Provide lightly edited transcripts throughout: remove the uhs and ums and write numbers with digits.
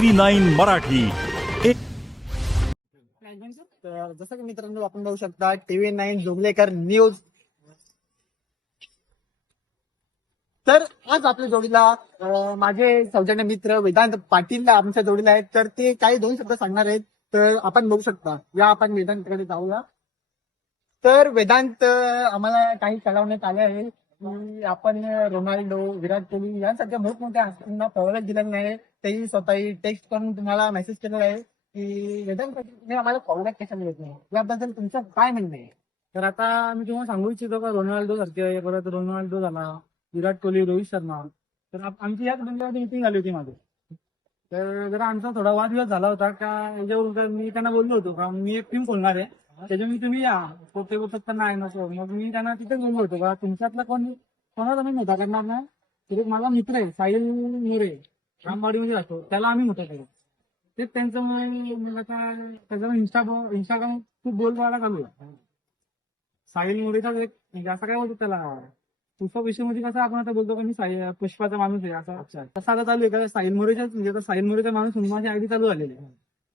TV9 Marathi तर जसं की मित्रांनो आपण बघू शकता TV9 जोगलेकर न्यूज. तर आज आपल्या जोडीला माझे सौजन्य मित्र वेदांत पाटील आमच्या जोडीला आहेत. तर ते काही दोन शब्द सांगणार आहेत. तर आपण बघू शकता, या आपण वेदांतकडे जाऊया. तर वेदांत आम्हाला काही कळवण्यात आले आहे की आपण रोनाल्डो, विराट कोहली यांसारख्या मोठमोठ्या हस्त्यांना फॉलोअर दिलेलं नाही. तेही स्वतःही टेक्स्ट करून तुम्हाला मेसेज केलेला आहे की वेदांत पाटील आम्हाला फॉलोअर कशाला देत नाही, याबद्दल तुमचं काय म्हणणं आहे? तर आता मी तुम्हाला सांगू इच्छितो का रोनाल्डो सारखे, परत रोनाल्डो झाला, विराट कोहली, रोहित शर्मा, तर आमची याच बंगल्यामध्ये मिटिंग झाली होती माझी. तर जरा आमचा थोडा वादविवाद झाला होता का याच्यावरून. तर मी त्यांना बोललो होतो का मी एक टीम खोलणार आहे, त्याच्यामुळे तुम्ही या. ते बोलतात तर नाही नको. मग मी त्यांना तिथेच बोललो होतो का तुमच्यातला कोणाला मी मोठा करणार नाही. तर एक माझा मित्र आहे साहिल मोरे, रामवाडीमध्ये राहतो, त्याला आम्ही मोठा करू. तेच त्यांच्यामुळे मग आता त्याच्यावर इंस्टाग्राम खूप बोलवायला चालू आहे. साहिल मोरेचा एक म्हणजे असं काय बोलतो त्याला, पुष्पा विषय मध्ये कसं आपण आता बोलतो का मी पुष्पाचा माणूस आहे असं. अच्छा, तसं आता चालू आहे का साहिल मोरेचा, म्हणजे आता साहिल मोरेचा माणूस म्हणून माझी आयडी चालू झालेली आहे.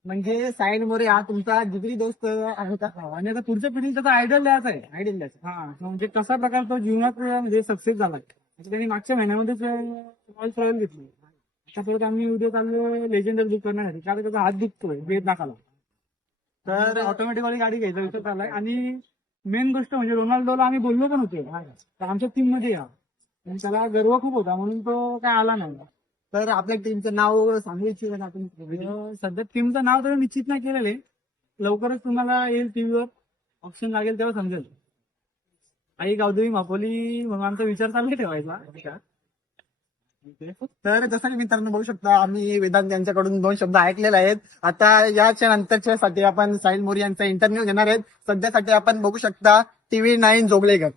म्हणजे साहिल मोरे हा तुमचा जिगरी दोस्त आहे का? आणि आता पुढच्या पिढीला त्याचा आयडल द्यायचा आहे. आयडियल द्यायचं. हा, म्हणजे कसा प्रकार तो जीवनात म्हणजे सक्सेस झाला. त्यांनी मागच्या महिन्यामध्येच रॉयल्स रॉयल घेतली. त्यासोबत आम्ही उद्या चाललो लेजेंडर बुक करण्यासाठी, कारण त्याचा हात दुखतोय वेद नाकाला. तर ऑटोमॅटिकली गाडी घ्यायचा विचार चाललाय. आणि मेन गोष्ट म्हणजे रोनाल्डोला आम्ही बोललो पण होतो तर आमच्या टीम मध्ये या, आणि त्याला गर्व खूप होता म्हणून तो काय आला नाही. तर आपल्या टीमचं नाव सांगू इच्छित आपण? सध्या टीमचं नाव तर निश्चित नाही केलेलं आहे. लवकरच तुम्हाला येईल टीव्हीवर, ऑप्शन लागेल तेव्हा समजेल. आई गावदेवी मापोली म्हणून आमचा विचार चाललाय ठेवायचा. तर जसं की मित्रांनो बघू शकता, आम्ही वेदांत यांच्याकडून दोन शब्द ऐकलेले आहेत. आता याच्या नंतरच्या साठी आपण साहिल मोरे यांचा इंटरव्ह्यू घेणार आहेत. सध्यासाठी आपण बघू शकता TV9 जोगलेकर.